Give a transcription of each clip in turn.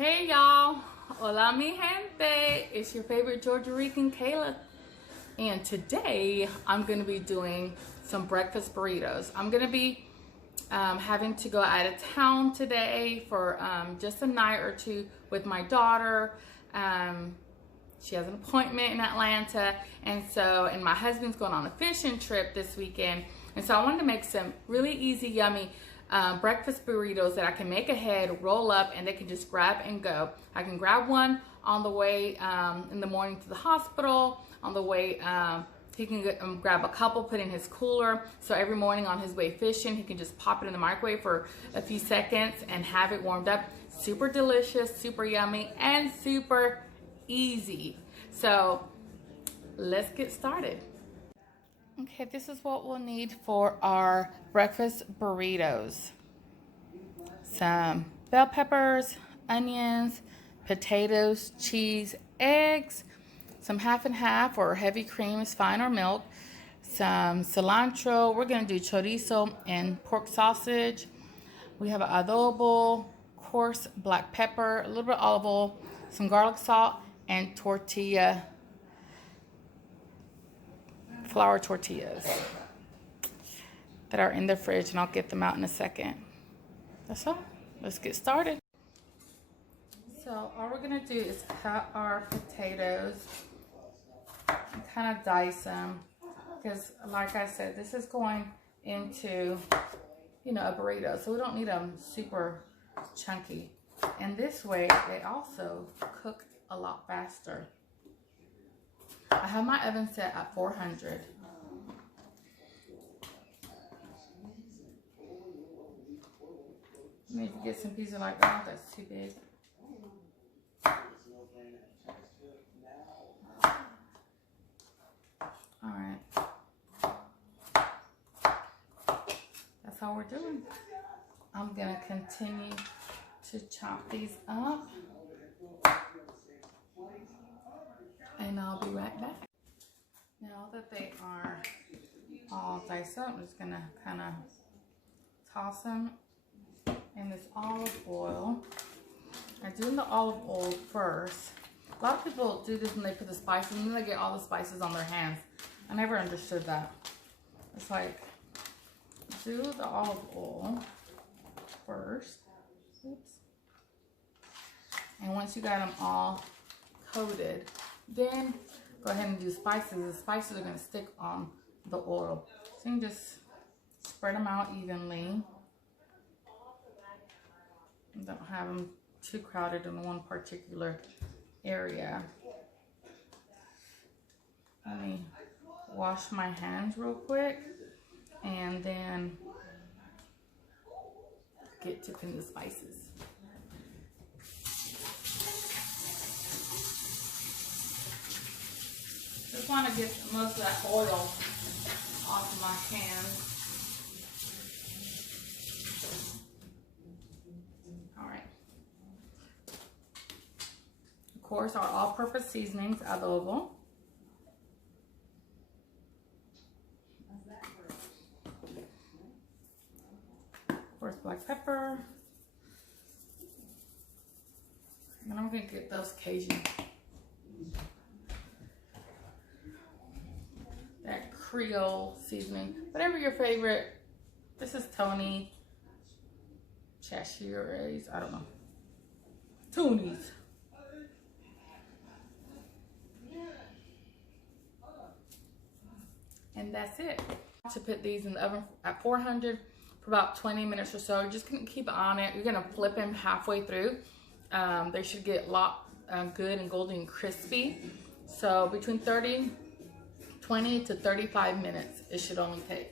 Hey y'all, hola mi gente, it's your favorite Georgia Rican Kayla, and today I'm going to be doing some breakfast burritos. I'm going to be having to go out of town today for just a night or two with my daughter. She has an appointment in Atlanta, and my husband's going on a fishing trip this weekend, and so I wanted to make some really easy, yummy breakfast burritos that I can make ahead, roll up, and they can just grab and go. I can grab one on the way in the morning to the hospital. On the way, he can grab a couple, put in his cooler. So every morning on his way fishing, he can just pop it in the microwave for a few seconds and have it warmed up. Super delicious, super yummy, and super easy. So let's get started. Okay, this is what we'll need for our breakfast burritos. Some bell peppers, onions, potatoes, cheese, eggs, some half and half or heavy cream is fine, or milk, some cilantro. We're going to do chorizo and pork sausage. We have an adobo, coarse black pepper, a little bit of olive oil, some garlic salt, and tortilla flour tortillas that are in the fridge, and I'll get them out in a second. That's all. Let's get started. So all we're gonna do is cut our potatoes and kind of dice them, because like I said, this is going into, a burrito, so we don't need them super chunky. And this way they also cook a lot faster. I have my oven set at 400. Maybe if you get some pieces like that, that's too big. Alright. That's all we're doing. I'm going to continue to chop these up. And I'll be right back. Now that they are all diced up, I'm just gonna kind of toss them in this olive oil. I do the olive oil first. A lot of people do this when they put the spices, and then they get all the spices on their hands. I never understood that. It's like, do the olive oil first. Oops. And once you got them all coated, then go ahead and do spices. The spices are going to stick on the oil. So you can just spread them out evenly. Don't have them too crowded in one particular area. Let me wash my hands real quick and then get to pin the spices. Just want to get most of that oil off of my hands. Alright. Of course, our all-purpose seasonings, adobo. Of course, black pepper. And I'm going to get those Cajun. Creole seasoning, whatever your favorite. This is Tony Chachere's, I don't know. Tony's. And that's it. To put these in the oven at 400 for about 20 minutes or so. You're just gonna keep it on it. You're gonna flip them halfway through. They should get a lot good and golden and crispy. So between 20 to 35 minutes it should only take.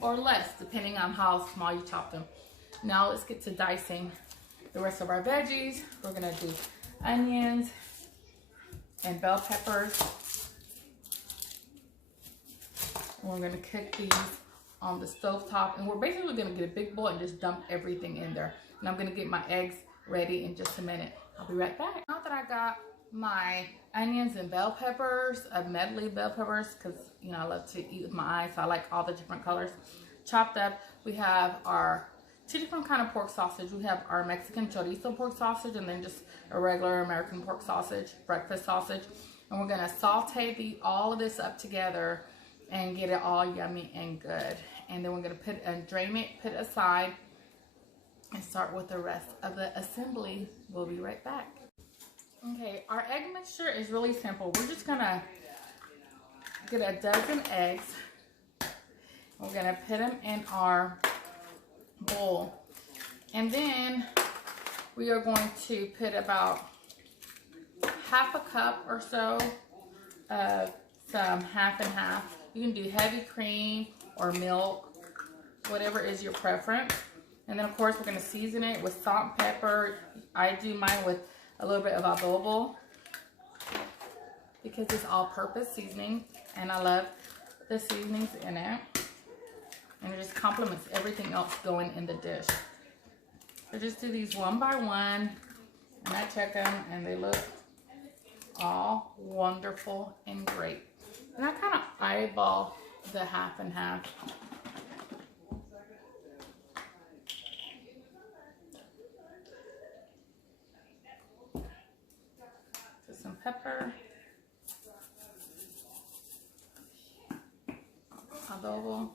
Or less, depending on how small you chop them. Now let's get to dicing the rest of our veggies. We're gonna do onions and bell peppers. And we're gonna cook these on the stovetop. And we're basically gonna get a big bowl and just dump everything in there. And I'm gonna get my eggs ready in just a minute. I'll be right back. Now that I got my onions and bell peppers, medley bell peppers, because I love to eat with my eyes, so I like all the different colors, chopped up, We have our two different kind of pork sausage. We have our Mexican chorizo pork sausage and then just a regular American pork sausage, breakfast sausage. And we're gonna saute all of this up together and get it all yummy and good. And then we're gonna drain it, put it aside, and start with the rest of the assembly. We'll be right back. Okay, our egg mixture is really simple. We're just gonna get a dozen eggs. We're gonna put them in our bowl. And then we are going to put about half a cup or so of some half and half. You can do heavy cream or milk, whatever is your preference. And then of course we're gonna season it with salt and pepper. I do mine with a little bit of adobo because it's all-purpose seasoning and I love the seasonings in it. And it just complements everything else going in the dish. So just do these one by one and I check them and they look all wonderful and great. And I kind of eyeball the half and half. Just some pepper, adobo,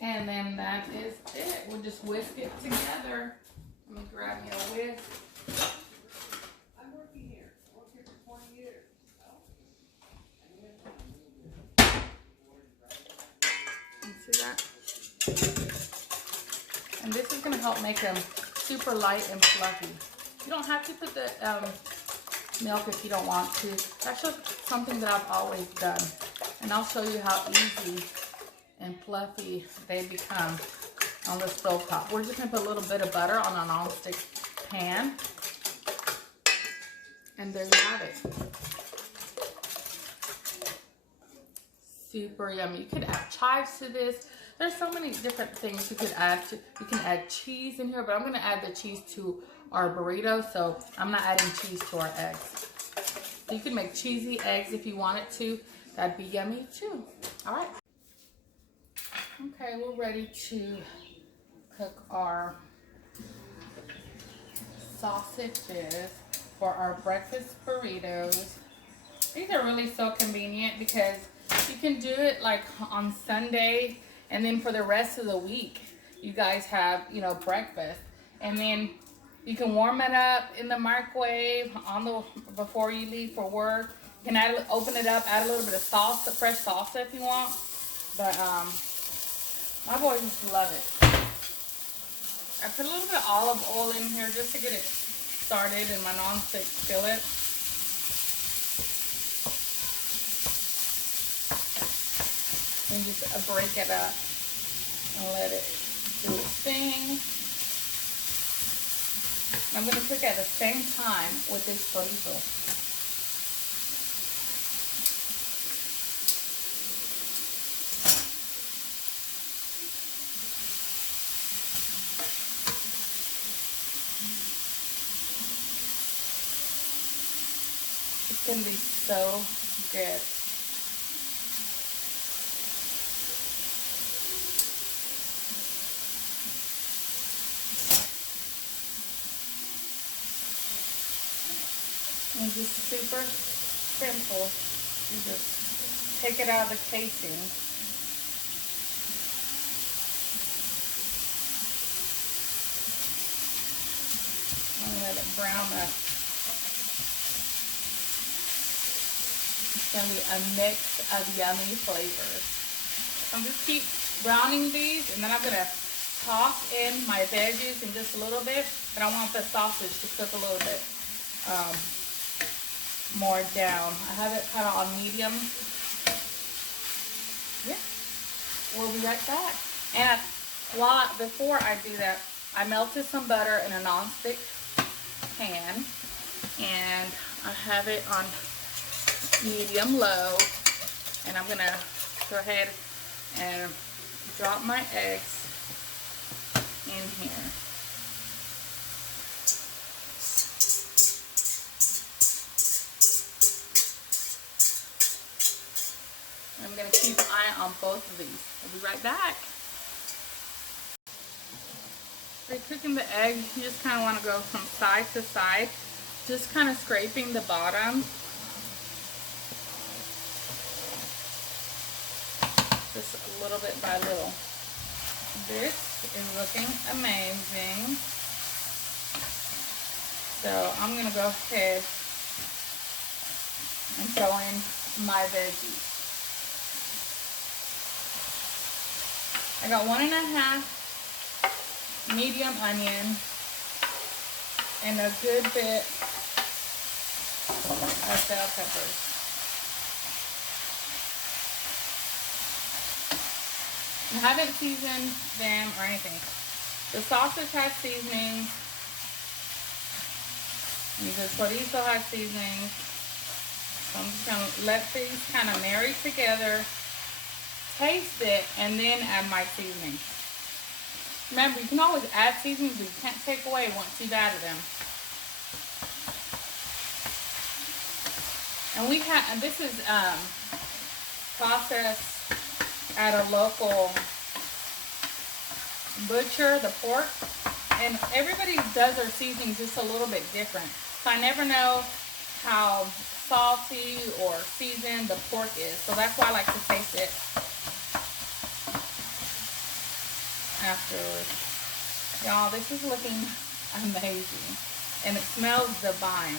and then that is it. We'll just whisk it together. Let me grab me a whisk. See that? And this is going to help make them super light and fluffy. You don't have to put the milk if you don't want to. That's just something that I've always done. And I'll show you how easy and fluffy they become on the stove top. We're just going to put a little bit of butter on a non-stick pan. And there you have it. Super yummy. You could add chives to this. There's so many different things you could add to. You can add cheese in here, but I'm going to add the cheese to our burrito, so I'm not adding cheese to our eggs. So you can make cheesy eggs if you wanted to. That'd be yummy too. All right. Okay, we're ready to cook our sausages for our breakfast burritos. These are really so convenient because you can do it like on Sunday, and then for the rest of the week, you guys have, you know, breakfast. And then you can warm it up in the microwave before you leave for work. You can open it up, add a little bit of salsa, fresh salsa if you want. But my boys just love it. I put a little bit of olive oil in here just to get it started in my non-stick skillet. And just break it up and let it do its thing. I'm going to cook at the same time with this chorizo. It's going to be so good. And just super simple. You just take it out of the casing. And let it brown up. It's going to be a mix of yummy flavors. So I'm just keep browning these, and then I'm going to toss in my veggies in just a little bit. But I want the sausage to cook a little bit more down. I have it kind of on medium. Yeah, we'll be right back. And before I do that, I melted some butter in a non-stick pan, and I have it on medium low, and I'm gonna go ahead and drop my eggs in here. I'm going to keep an eye on both of these. I'll be right back. you're cooking the egg, you just kind of want to go from side to side, just kind of scraping the bottom. Just a little bit by little. This is looking amazing. So I'm going to go ahead and throw in my veggies. I got 1.5 medium onion and a good bit of bell peppers. I haven't seasoned them or anything. The sausage has seasoning. The chorizo has seasoning. So I'm just going to let these kind of marry together, taste it, and then add my seasoning. Remember, you can always add seasonings, but you can't take away once you've added them. And we have, this is processed at a local butcher, the pork, and everybody does their seasonings just a little bit different. So I never know how salty or seasoned the pork is. So that's why I like to taste it afterwards. Y'all, this is looking amazing. And it smells divine.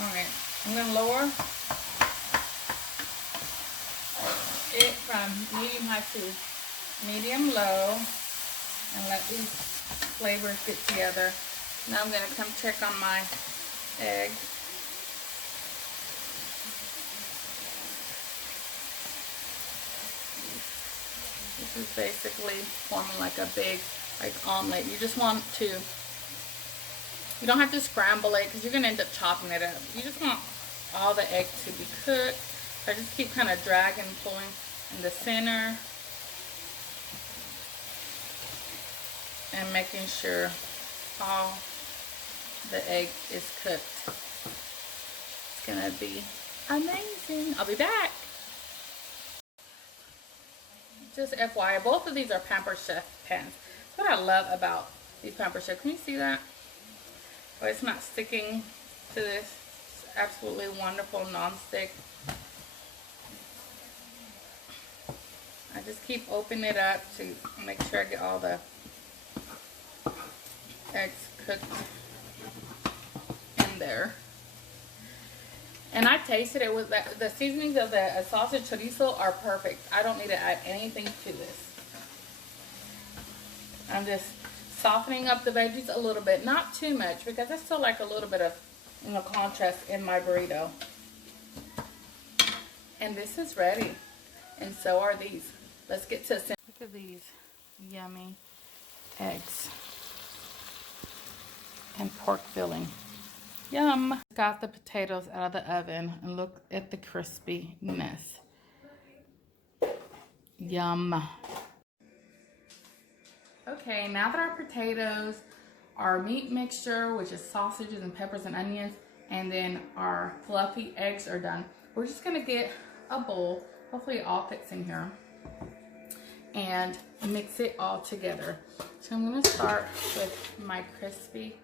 Alright, I'm going to lower it from medium high to medium low and let these flavors get together. Now I'm going to come check on my egg. This is basically forming like a big omelet. You just want to, you don't have to scramble it because you're going to end up chopping it up. You just want all the egg to be cooked. I just keep kind of dragging and pulling in the center and making sure all the egg is cooked. It's gonna be amazing. I'll be back. Just FYI, both of these are Pampered Chef pans. That's what I love about these Pampered Chef. Can you see that? Oh, it's not sticking to this. It's absolutely wonderful non-stick. I just keep opening it up to make sure I get all the eggs cooked in there. And I tasted it with the seasonings of the sausage chorizo are perfect. I don't need to add anything to this. I'm just softening up the veggies a little bit, not too much, because I still like a little bit of, you know, contrast in my burrito. And this is ready, and so are these. Let's get to look at these yummy eggs and pork filling. Yum! Got the potatoes out of the oven and look at the crispiness. Yum! Okay, now that our potatoes, our meat mixture, which is sausages and peppers and onions, and then our fluffy eggs are done, we're just gonna get a bowl. Hopefully it all fits in here. And mix it all together. So I'm going to start with my crispy,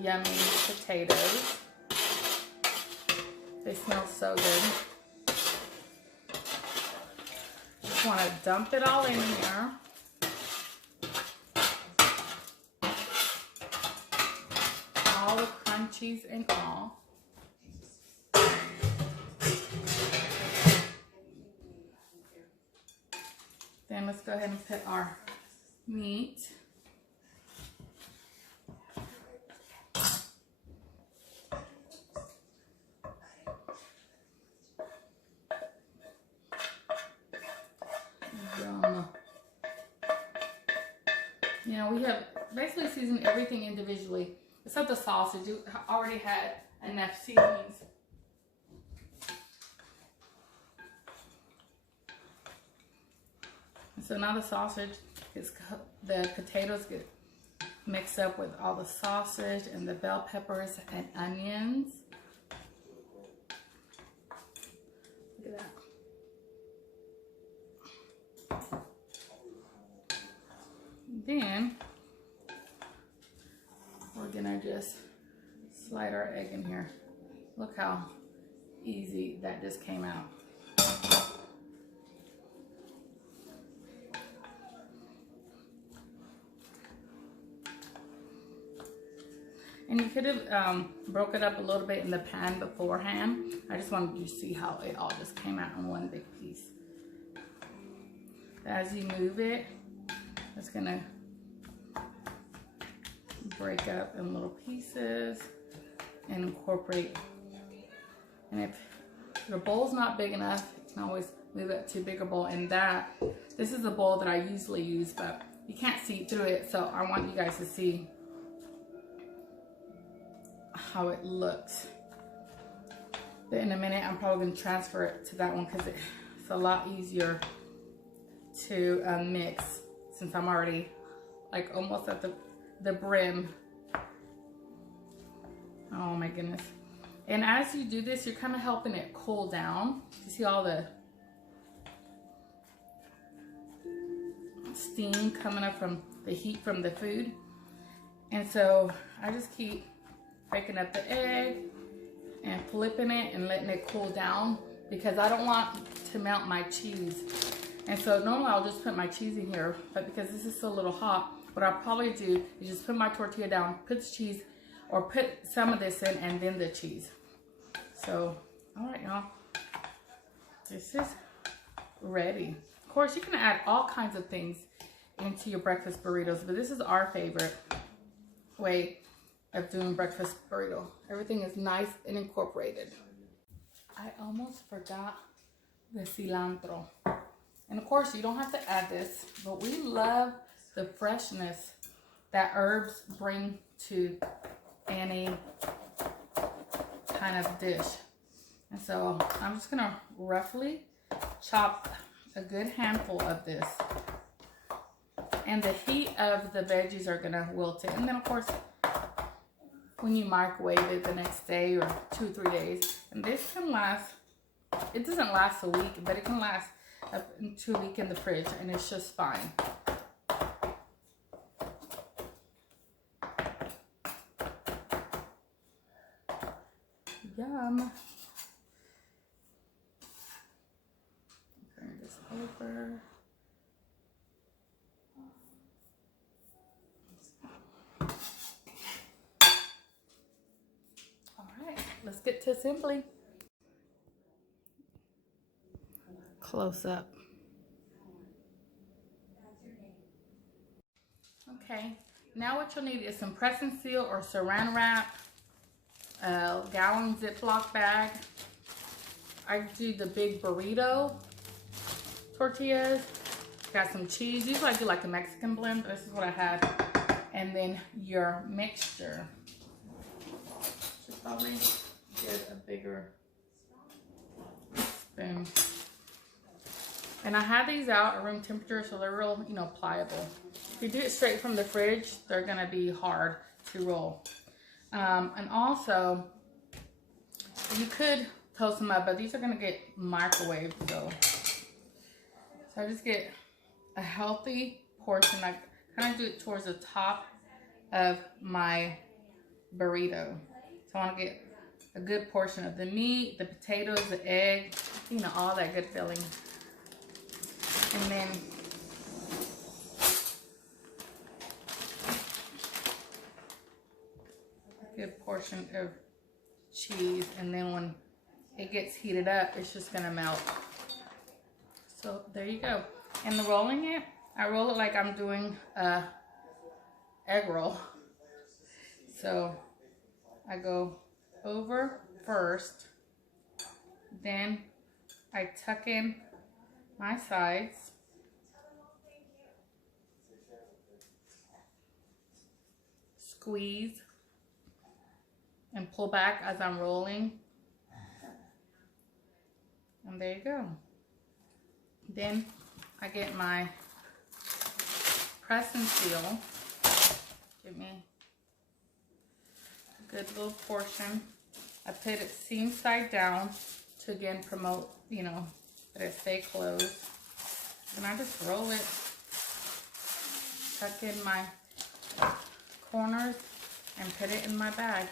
yummy potatoes. They smell so good. Just want to dump it all in here. All the crunchies and all. Then let's go ahead and put our meat. Yum. You know, we have basically seasoned everything individually, except the sausage. You already had enough seasonings. So now the sausage is, the potatoes get mixed up with all the sausage and the bell peppers and onions. Look at that. Then we're gonna just slide our egg in here. Look how easy that just came out. And you could have broke it up a little bit in the pan beforehand. I just wanted you to see how it all just came out in one big piece. As you move it, it's gonna break up in little pieces and incorporate. And if your bowl's not big enough, you can always move it to a bigger bowl. And this is the bowl that I usually use, but you can't see through it, so I want you guys to see how it looks. But in a minute, I'm probably gonna transfer it to that one because it's a lot easier to mix, since I'm already like almost at the brim. Oh my goodness. And as you do this, you're kind of helping it cool down. You see all the steam coming up from the heat from the food. And so I just keep breaking up the egg and flipping it and letting it cool down, because I don't want to melt my cheese. And so normally I'll just put my cheese in here, but because this is still a little hot, what I'll probably do is just put my tortilla down, put the cheese, or put some of this in and then the cheese. So, all right, y'all, this is ready. Of course, you can add all kinds of things into your breakfast burritos, but this is our favorite way of doing breakfast burrito. Everything is nice and incorporated. I almost forgot the cilantro. And of course, you don't have to add this, but we love the freshness that herbs bring to any kind of dish. And so I'm just gonna roughly chop a good handful of this. And the heat of the veggies are gonna wilt it. And then of course, when you microwave it the next day or 2 or 3 days, and this can last, it doesn't last a week, but it can last up to a week in the fridge, and it's just fine. Yum. Turn this over. All right, let's get to assembly. Close up. Okay, now what you'll need is some press and seal or saran wrap, a gallon Ziploc bag. I do the big burrito tortillas. Got some cheese. Usually I do like a Mexican blend, but this is what I had. And then your mixture. Should probably get a bigger spoon. And I have these out at room temperature, so they're real, pliable. If you do it straight from the fridge, they're gonna be hard to roll. And also, you could toast them up, but these are gonna get microwaved, so I just get a healthy portion. I kind of do it towards the top of my burrito. So I want to get a good portion of the meat, the potatoes, the egg, all that good filling. And then a good portion of cheese. And then when it gets heated up, it's just gonna melt. So there you go. And the rolling it, I roll it like I'm doing a egg roll. So I go over first, then I tuck in my sides, squeeze, and pull back as I'm rolling. And there you go. Then I get my press and seal. Give me a good little portion. I put it seam side down to again promote, that it stay closed. And I just roll it tuck in my corners and put it in my bag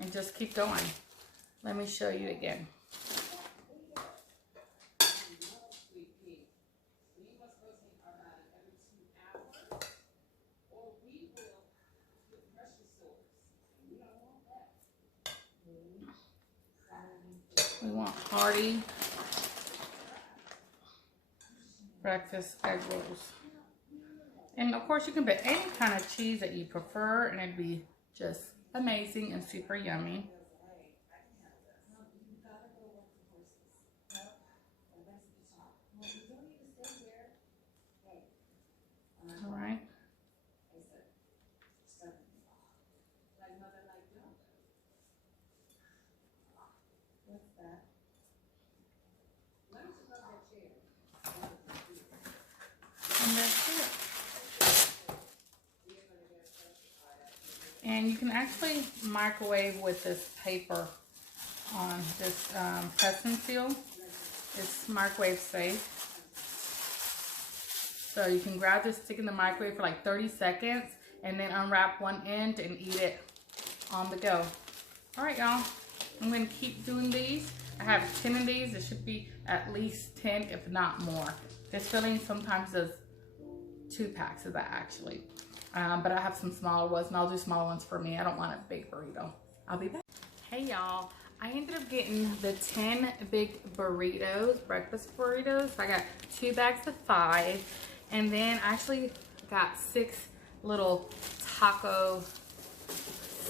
and just keep going. Let me show you again. We want hearty breakfast egg rolls. And of course you can put any kind of cheese that you prefer and it'd be just amazing and super yummy. All right. And that's it. And you can actually microwave with this paper on this press and seal. It's microwave safe. So you can grab this, stick in the microwave for like 30 seconds and then unwrap one end and eat it on the go. All right, y'all. I'm going to keep doing these. I have 10 of these. It should be at least 10, if not more. This filling sometimes does 2 packs of that actually. But I have some smaller ones and I'll do smaller ones for me. I don't want a big burrito. I'll be back. Hey y'all, I ended up getting the 10 big burritos, breakfast burritos. I got 2 bags of 5 and then I actually got 6 little taco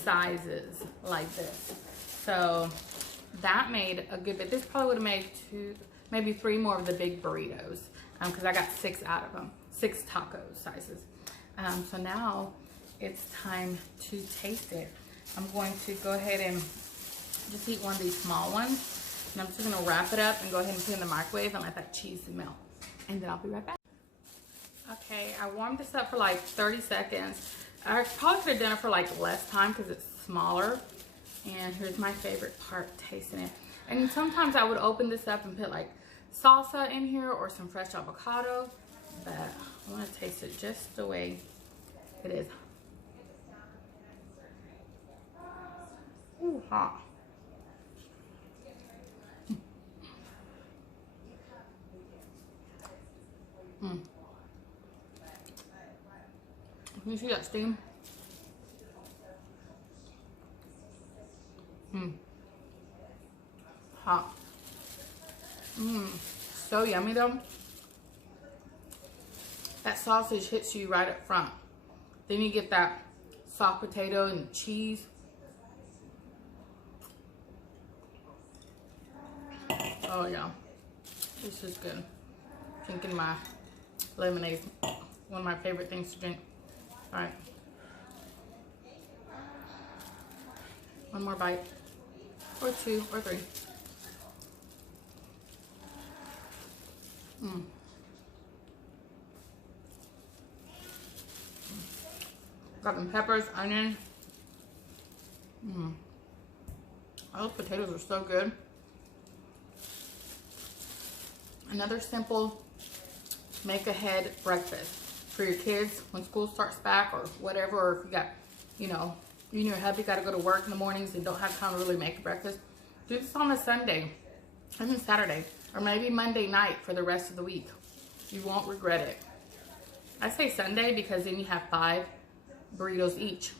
sizes like this. So that made a good bit. This probably would have made 2, maybe 3 more of the big burritos because I got 6 out of them, 6 taco sizes. So now it's time to taste it. I'm going to go ahead and just eat one of these small ones. And I'm just gonna wrap it up and go ahead and put it in the microwave and let that cheese melt. And then I'll be right back. Okay, I warmed this up for like 30 seconds. I probably could have done it for like less time because it's smaller. And here's my favorite part, tasting it. And sometimes I would open this up and put like salsa in here or some fresh avocado. But I want to taste it just the way it is. Ooh, hot. Can you see that steam? Hot. So yummy though. That sausage hits you right up front. Then you get that soft potato and cheese. Oh yeah, this is good. Drinking my lemonade, one of my favorite things to drink. All right, one more bite, or 2 or 3. Got some peppers, onion. Those potatoes are so good. Another simple make ahead breakfast for your kids when school starts back or whatever, or if you got, you and your hubby got to go to work in the mornings and don't have time to really make a breakfast. Do this on a Sunday, even Saturday, or maybe Monday night for the rest of the week. You won't regret it. I say Sunday because then you have 5 burritos each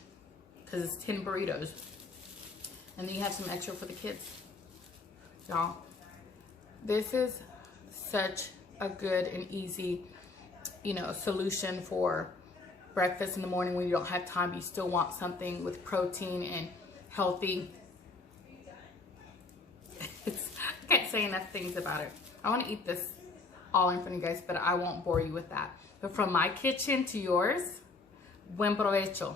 because it's 10 burritos. And then you have some extra for the kids. Y'all, this is such a good and easy, solution for breakfast in the morning when you don't have time, you still want something with protein and healthy. I can't say enough things about it. I want to eat this all in front of you guys, but I won't bore you with that. But from my kitchen to yours, buen provecho.